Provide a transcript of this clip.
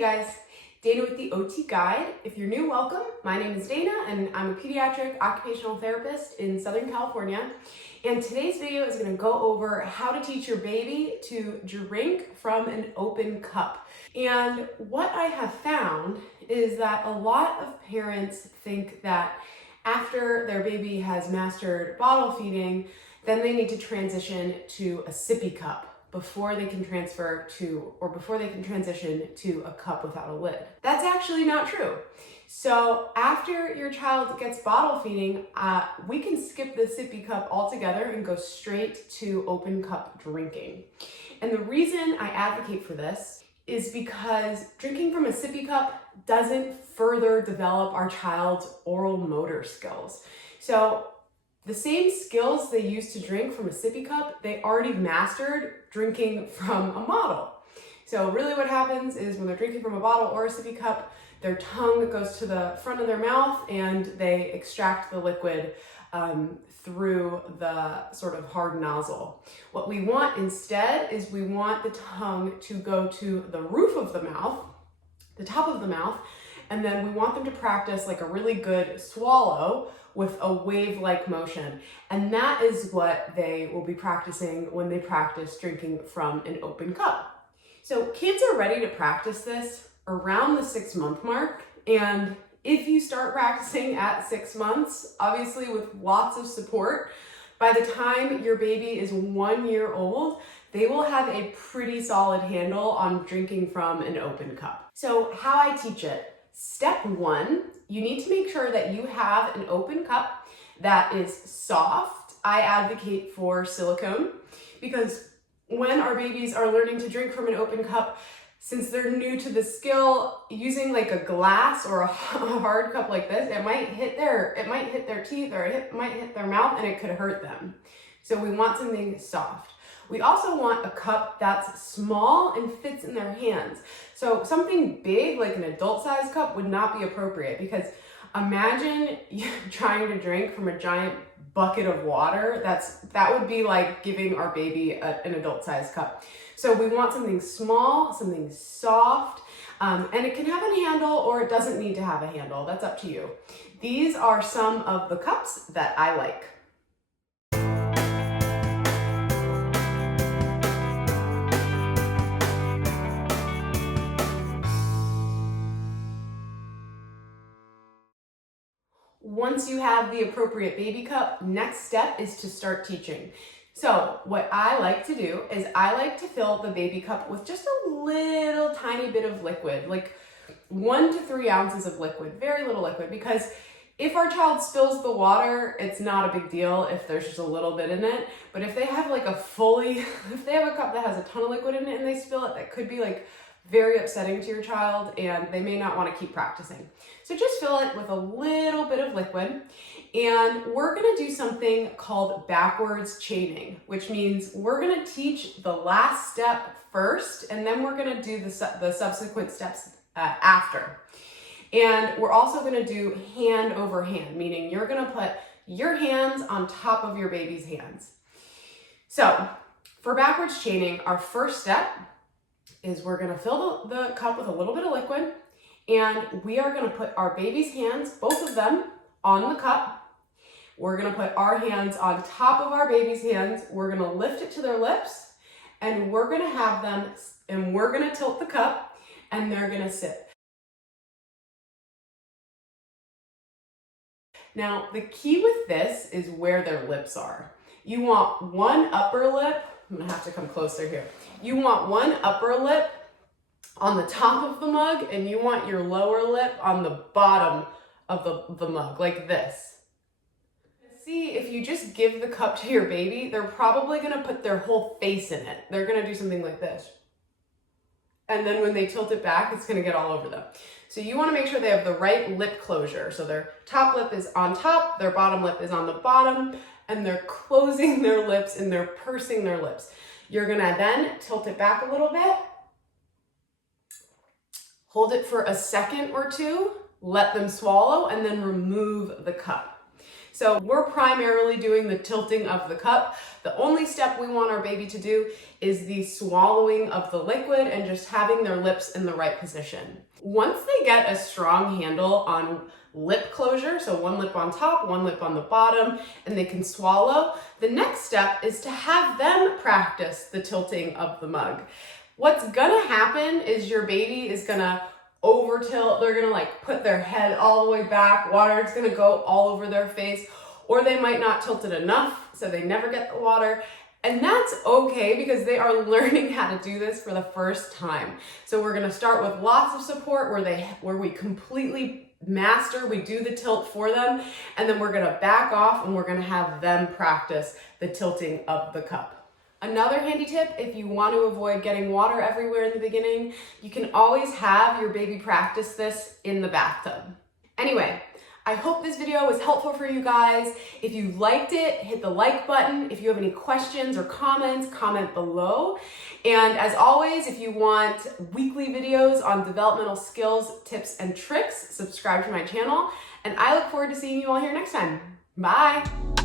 Hey guys, Dana with the OT Guide. If you're new, welcome. My name is Dana and I'm a pediatric occupational therapist in Southern California. And today's video is going to go over how to teach your baby to drink from an open cup. And what I have found is that a lot of parents think that after their baby has mastered bottle feeding, then they need to transition to a sippy cup before they can transition to a cup without a lid. That's actually not true. So after your child gets bottle feeding, we can skip the sippy cup altogether and go straight to open cup drinking. And the reason I advocate for this is because drinking from a sippy cup doesn't further develop our child's oral motor skills. So the same skills they use to drink from a sippy cup, they already mastered drinking from a bottle. So really what happens is when they're drinking from a bottle or a sippy cup, their tongue goes to the front of their mouth and they extract the liquid through the sort of hard nozzle. What we want instead is we want the tongue to go to the roof of the mouth, the top of the mouth, and then we want them to practice like a really good swallow with a wave-like motion. And that is what they will be practicing when they practice drinking from an open cup. So kids are ready to practice this around the 6-month mark. And if you start practicing at 6 months, obviously with lots of support, by the time your baby is 1 year old, they will have a pretty solid handle on drinking from an open cup. So how I teach it. Step 1, you need to make sure that you have an open cup that is soft. I advocate for silicone because when our babies are learning to drink from an open cup, since they're new to the skill, using like a glass or a hard cup like this, it might hit their teeth or it might hit their mouth and it could hurt them. So we want something soft. We also want a cup that's small and fits in their hands. So something big like an adult-sized cup would not be appropriate because imagine you trying to drink from a giant bucket of water. That would be like giving our baby an adult-sized cup. So we want something small, something soft, and it can have a handle or it doesn't need to have a handle. That's up to you. These are some of the cups that I like. Once you have the appropriate baby cup, next step is to start teaching. So what I like to do is I like to fill the baby cup with just a little tiny bit of liquid, like 1 to 3 ounces of liquid, very little liquid, because if our child spills the water, it's not a big deal if there's just a little bit in it. But if they have like if they have a cup that has a ton of liquid in it and they spill it, that could be like very upsetting to your child and they may not want to keep practicing. So just fill it with a little bit of liquid and we're going to do something called backwards chaining, which means we're going to teach the last step first and then we're going to do the subsequent steps after. And we're also going to do hand over hand, meaning you're going to put your hands on top of your baby's hands. So for backwards chaining, our first step is we're going to fill the cup with a little bit of liquid and we are going to put our baby's hands, both of them, on the cup. We're going to put our hands on top of our baby's hands. We're going to lift it to their lips and we're going to have them, and we're going to tilt the cup and they're going to sip. Now, the key with this is where their lips are. You want one upper lip. I'm going to have to come closer here. You want one upper lip on the top of the mug and you want your lower lip on the bottom of the mug, like this. See, if you just give the cup to your baby, they're probably going to put their whole face in it. They're going to do something like this. And then when they tilt it back, it's going to get all over them. So you want to make sure they have the right lip closure. So their top lip is on top, their bottom lip is on the bottom, and they're closing their lips and they're pursing their lips. You're going to then tilt it back a little bit, hold it for a second or two, let them swallow, and then remove the cup. So we're primarily doing the tilting of the cup. The only step we want our baby to do is the swallowing of the liquid and just having their lips in the right position. Once they get a strong handle on lip closure, so one lip on top, one lip on the bottom, and they can swallow, the next step is to have them practice the tilting of the mug. What's gonna happen is your baby is gonna over tilt, they're gonna like put their head all the way back, water is gonna go all over their face, or they might not tilt it enough, so they never get the water. And that's okay because they are learning how to do this for the first time. So we're gonna start with lots of support where we completely master, we do the tilt for them, and then we're gonna back off and we're gonna have them practice the tilting of the cup. Another handy tip, if you want to avoid getting water everywhere in the beginning, you can always have your baby practice this in the bathtub. Anyway, I hope this video was helpful for you guys. If you liked it, hit the like button. If you have any questions or comments, comment below. And as always, if you want weekly videos on developmental skills, tips, and tricks, subscribe to my channel. And I look forward to seeing you all here next time. Bye.